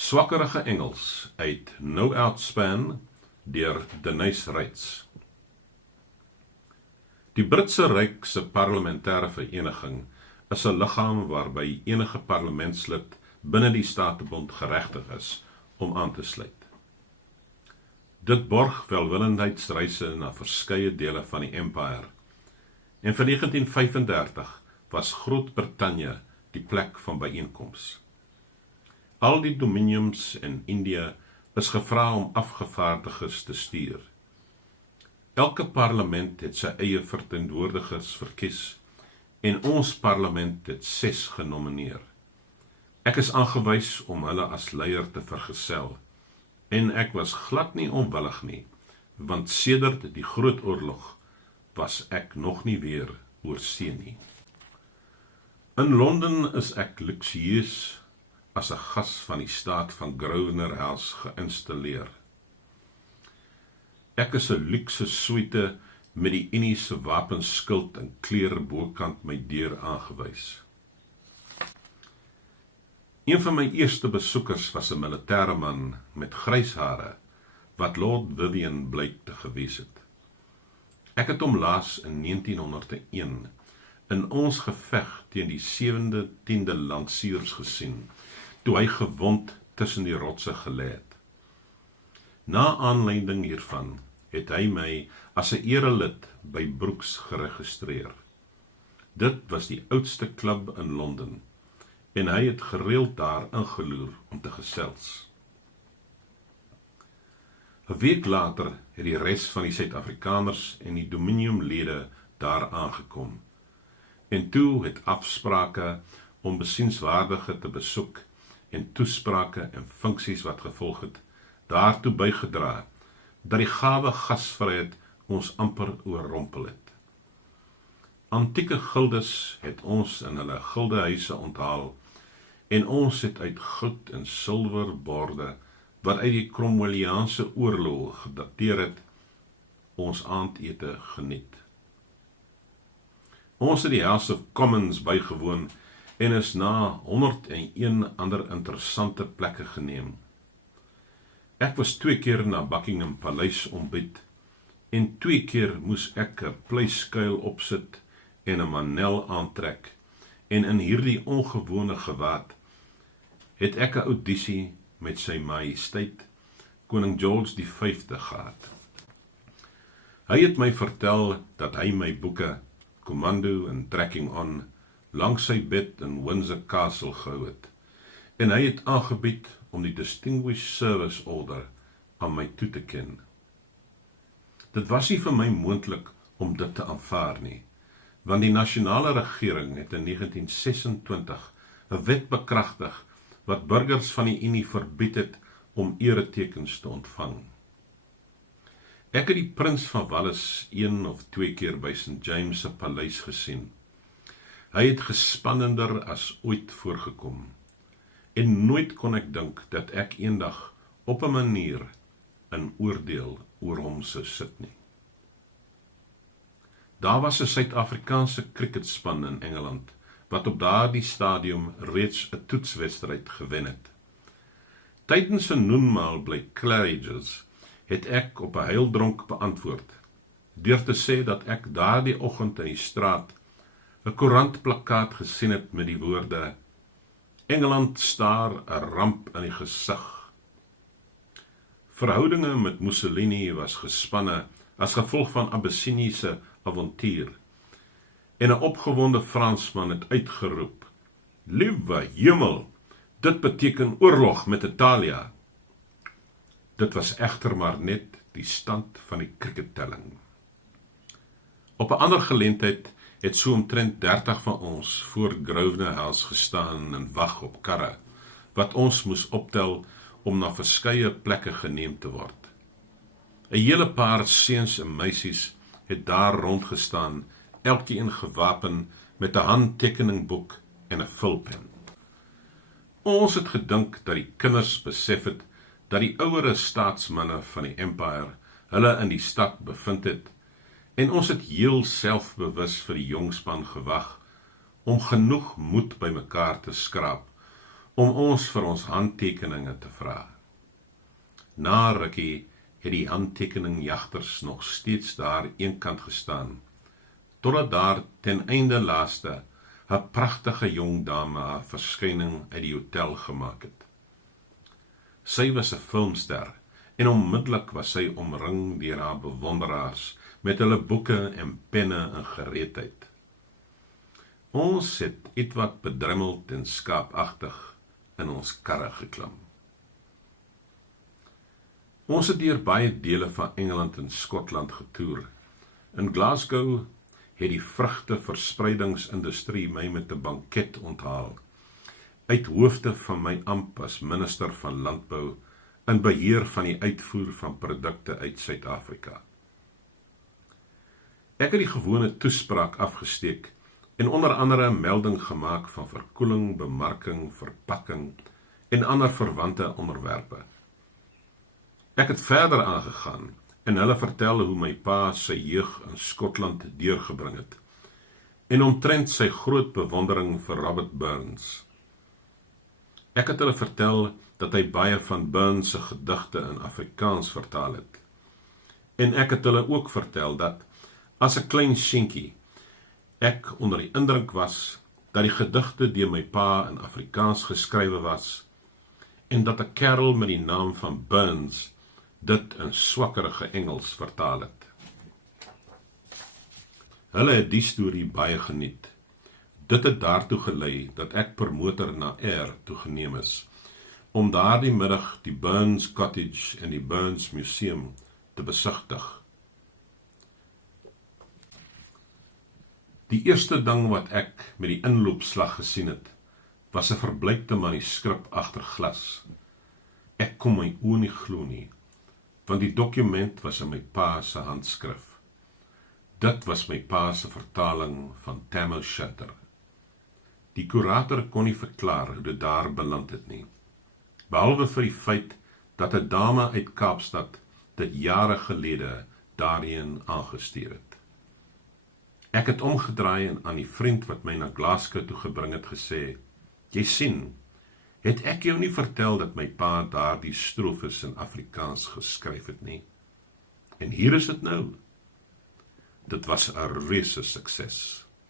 Swakkerige Engels uit No Outspan deur Denise Reitz. Die Britse Ryk se parlementêre vereniging is 'n liggaam waarby enige parlementslid binne die Statebond geregtig is om aan te sluit. Dit borg welwillendheidsreise na verskeie dele van die Empire, en vir 1935 was Groot-Brittanje die plek van byeenkoms. Al die dominiums in Indië is gevra om afgevaardigers te stuur. Elke parlement het sy eie verteenwoordigers verkies, en ons parlement het 6 genomineer. Ek is aangewys om hulle as leier te vergesel, en ek was glad nie onwillig nie, want sedert die Groot Oorlog was ek nog nie weer oor see nie. In Londen is ek luksieus as 'n gas van die staat van Grosvenor House geïnstalleer. Ek is 'n luukse suite met die Unie se wapenskild en kleer bokant my deur aangewys. Een van my eerste besoekers was 'n militêre man met grys hare, wat Lord Vivian blyk te gewees het. Ek het hom laas in 1901 in ons geveg teen die 7de 10de Lanciers gesien, toe hy gewond tussen die rotse gelê het. Na aanleiding hiervan het hy my as 'n erelid by Brooks geregistreer. Dit was die oudste klub in Londen, en hy het gereeld daar ingeloer om te gesels. 'n week later het die res van die Suid-Afrikaners en die Dominiumlede daar aangekom, en toe het afsprake om besienswaardige te besoek en toesprake en funksies wat gevolg het, daartoe bygedra dat die gawe gasvryheid ons amper oorrompel het. Antieke gildes het ons in hulle gildehuise onthaal, en ons het uit goud en silwer borde, wat uit die Cromwelliaanse oorlog gedateer het, ons aandete geniet. Ons het die House of Commons bygewoon, en is na 101 ander interessante plekke geneem. Ek was 2 keer na Buckingham Paleis ontbyt, en 2 keer moes ek 'n pleiskuil opsit en 'n manel aantrek, en in hierdie ongewone gewaad het ek 'n audisie met sy majesteit, koning George V gehad. Hy het my vertel dat hy my boeke, Commando en Tracking On, langs sy bed in Windsor Castle gehou het, en hy het aangebied om die Distinguished Service Order aan my toe te ken. Dit was nie vir my moontlik om dit te aanvaar nie, want die nasionale regering het in 1926 'n wet bekragtig wat burgers van die Unie verbied het om eretekens te ontvang. Ek het die prins van Wales 1 of 2 keer by St. James se paleis gesien. Hy het gespannender as ooit voorgekom, en nooit kon ek dink dat ek eendag op 'n manier 'n oordeel oor hom sou sit nie. Daar was 'n Suid-Afrikaanse cricketspan in Engeland, wat op daardie stadium reeds 'n toetswedstryd gewen het. Tydens 'n noenmaal by Claridge's het ek op 'n huildronk beantwoord, deur te sê dat ek daardie oggend in die straat 'n koerantplakkaat gesien het met die woorde: Engeland staar 'n ramp in die gesig. Verhoudinge met Mussolini was gespanne as gevolg van Abyssiniese avontuur, en 'n opgewonde Fransman het uitgeroep: Liewe hemel, dit beteken oorlog met Italië. Dit was egter maar net die stand van die crickettelling. Op 'n ander geleentheid het so omtrent 30 van ons voor Grosvenor House gestaan en wag op karre, wat ons moes optel om na verskeie plekke geneem te word. 'n hele paar seuns en meisies het daar rondgestaan, elkeen gewapen met 'n handtekeningboek en 'n vulpen. Ons het gedink dat die kinders besef het dat die ouere staatsmanne van die Empire hulle in die stad bevind het, en ons het heel selfbewus vir die jongspan gewag om genoeg moed bymekaar te skraap om ons vir ons handtekeninge te vra. Na rukkie het die handtekeningjagters nog steeds daar eenkant gestaan, totdat daar ten einde laaste 'n pragtige jong dame haar verskyning uit die hotel gemaak het. Sy was 'n filmster en onmiddellik was sy omring deur haar bewonderaars met hulle boeke en penne in gereedheid. Ons het ietwat bedrimmeld en skaapagtig in ons karre geklim. Ons het deur baie dele van Engeland en Skotland getoer. In Glasgow het die vrugteverspreidingsindustrie my met 'n banket onthaal, uit hoofde van my amp as minister van landbou in beheer van die uitvoer van produkte uit Suid-Afrika. Ek het die gewone toespraak afgesteek en onder andere 'n melding gemaak van verkoeling, bemarking, verpakking en ander verwante onderwerpe. Ek het verder aangegaan en hulle vertel hoe my pa sy jeug in Skotland deurgebring het en omtrent sy groot bewondering vir Robert Burns. Ek het hulle vertel dat hy baie van Burns se gedigte in Afrikaans vertaal het. En ek het hulle ook vertel dat, as 'n klein seentjie, ek onder die indruk was dat die gedigte deur my pa in Afrikaans geskrywe was en dat 'n kerel met die naam van Burns dit in swakkerige Engels vertaal het. Hulle het die storie baie geniet. Dit het daartoe gelei dat ek per motor na Ayr toe geneem is, om daardie middag die Burns Cottage en die Burns Museum te besigtig. Die eerste ding wat ek met die inloopslag gesien het, was 'n verbleikte manuskrip agter glas. Ek kon my oë nie glo nie, want die dokument was in my pa se handskrif. Dit was my pa se vertaling van Tam O'Shanter. Die kurator kon nie verklaar hoe dit daar beland het nie, behalwe vir die feit dat 'n dame uit Kaapstad dit jare gelede daarheen aangestuur het. Ek het omgedraai en aan die vriend wat my na Glasgow toe gebring het gesê, jy sien, het ek jou nie vertel dat my pa daardie strofes in Afrikaans geskryf het nie. En hier is dit nou. Dit was 'n reuse sukses.